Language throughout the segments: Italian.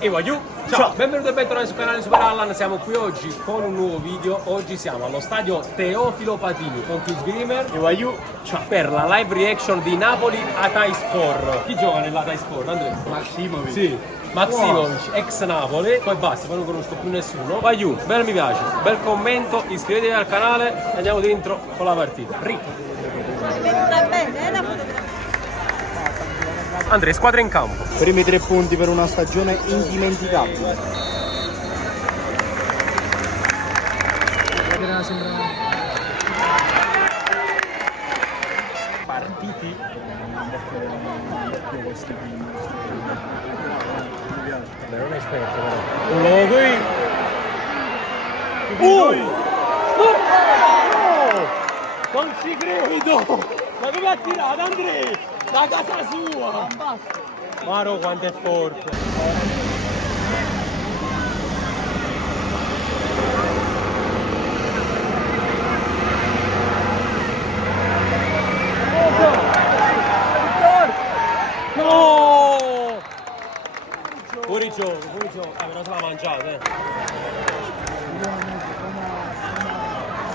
E voglio! Ciao! Benvenuti e bentornati sul canale Super Allan, siamo qui oggi con un nuovo video. Oggi siamo allo stadio Teofilo Patini con Kiss Gamer e voglio! Ciao! Per la live reaction di Napoli Hatayspor. Chi gioca nell'Hatayspor, Andrea? Maximovic. Sì, Maximovic, ex Napoli. Poi basta, poi non conosco più nessuno. Voglio! Bel mi piace, bel commento, iscrivetevi al canale e andiamo dentro con la partita. Andrea, squadra in campo. Primi 3 punti per una stagione indimenticabile. Partiti. Non è esperto però. Non ci credo! Ma come ha tirato Andrea? Da casa sua! Maro quanto è forte! No! Fuori gioco, però se l'ha mangiata,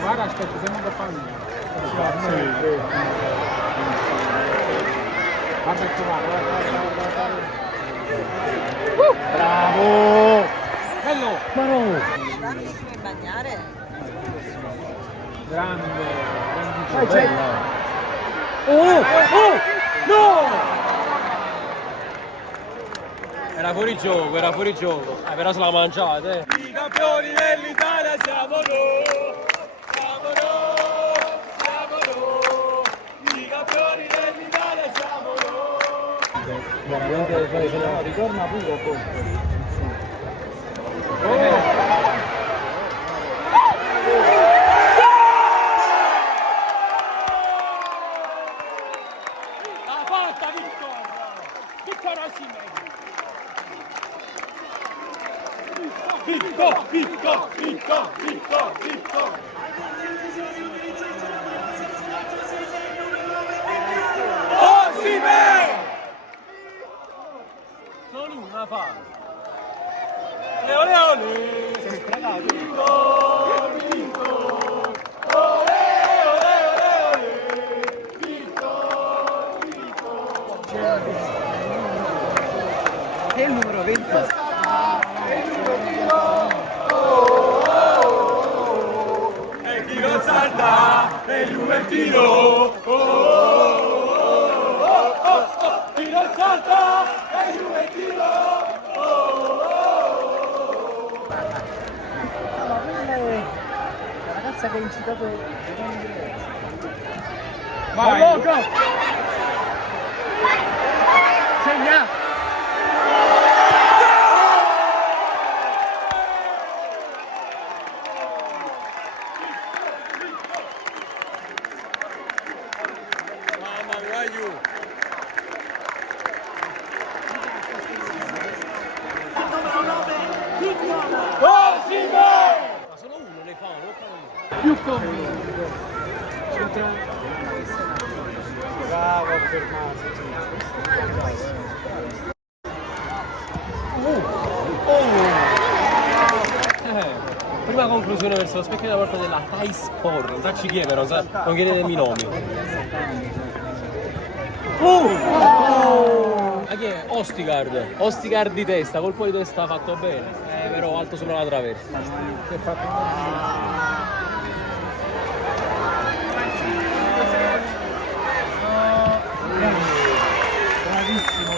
Guarda, aspetta, siamo da famiglia. Guarda il guarda. Bravo! Bello! Bravissimi a bagnare. Grande. No! Era fuori gioco, però se l'ha mangiata, I campioni dell'Italia siamo noi! Siamo noi! I campioni dell'Italia siamo noi! Veramente ce ne ritorna pure L'ha fatta Vittorio Osimhen! Vitto! Osimhen! Solo una fase. Leone! Sempre dato. È il numero 20. E chi non salta è il Juventino! Chi non salta è il Juventino! La ragazza che ha incitato Vai! Go! Segna! Mamma mia, aiuto! Osimhen! Ma solo uno ne fa, non fa Più convinto. bravo a fermarsi. Prima conclusione verso lo specchio della porta della Hatayspor. Non sa chi è, però non chiedetemi i nomi. Ma chi è? Ostigard di testa, colpo di testa fatto bene, però alto sopra la traversa. Bravissimo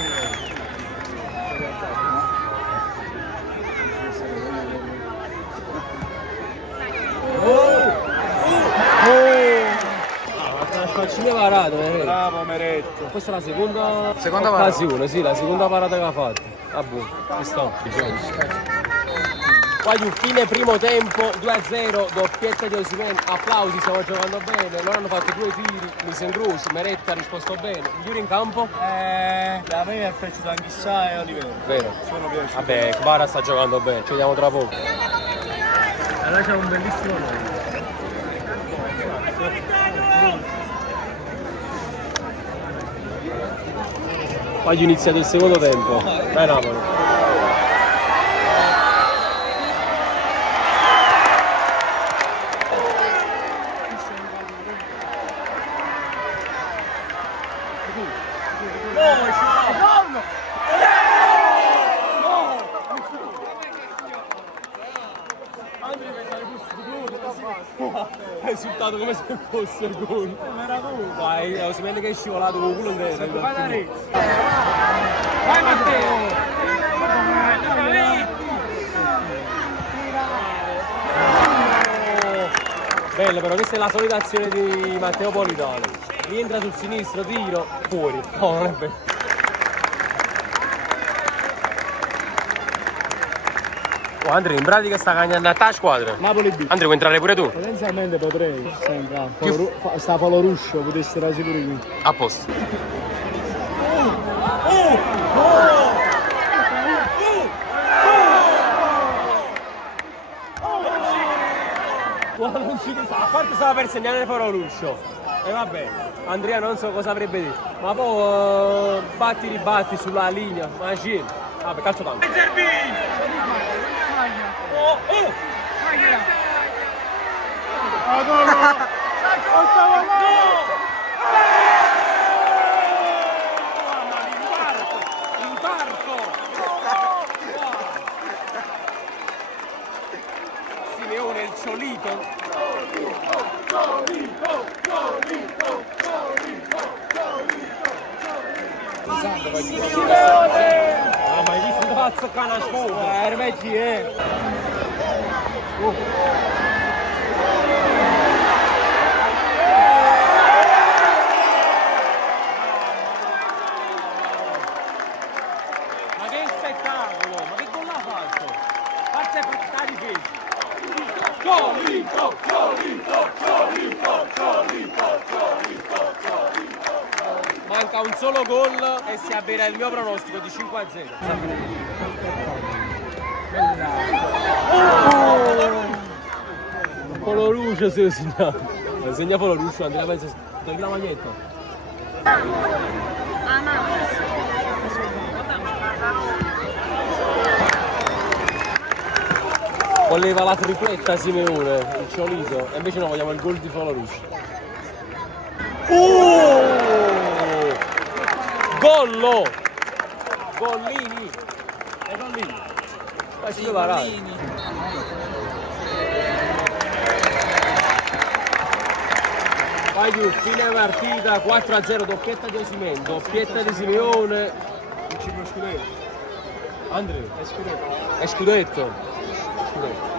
Una sfaccina parata, Bravo Meretto. questa è la seconda Seconda occasione, sì, la seconda parata che ha fatto. Ah, buono, ci sta. Guardi, fine primo tempo, 2-0, doppietta di Osimhen, applausi, stiamo giocando bene, loro hanno fatto 2 tiri, Misengrus, Meretta ha risposto bene, migliore in campo? A me mi è piaciuto anche Issa e Olivero. Vero. Sono piaciuti. Vabbè, Kvara sta giocando bene, ci vediamo tra poco. Allora c'è un bellissimo nome. Poi iniziato il secondo tempo, dai Napoli. Ha insultato come se fosse gol. Era gol. Vai, Osimhen che è scivolato con il culo intero. Vai Matteo! Bello però, questa è la solita azione di Matteo Politano. Rientra sul sinistro, tiro, fuori. No, non è vero. Oh, Andrea, in pratica sta cagnando a te squadra. Napoli B. Andrea, vuoi entrare pure tu? Potenzialmente potrei. Sta Faloruscio, potessi stare sicuro qui. A posto. Non ci sa, a parte stava per segnare Faloruscio. E vabbè, Andrea non so cosa avrebbe detto. Ma poi batti ribatti sulla linea, ma ci. Vabbè, calcio tanto. Simeone il ciolito. Ah, ma hai visto dove fa zoccare una scuola? Ermeci, Ma che spettacolo! Ma che gol ha fatto? Parte a difesa! Manca un solo gol e si avvera il mio pronostico di 5-0. Faloruscio si è segnato. Segna Faloruscio, Andrea pensa. Togli la maglietta. Voleva la tripletta Simeone, il ciolito, e invece no, vogliamo il gol di Faloruscio. Gollo! Gollini! E Gollini! Facci parare! Vai giù, fine partita, 4-0, doppietta di Osimhen, doppietta di Simeone. Il 5 scudetto. Andrea, È scudetto. è scudetto. Scudetto.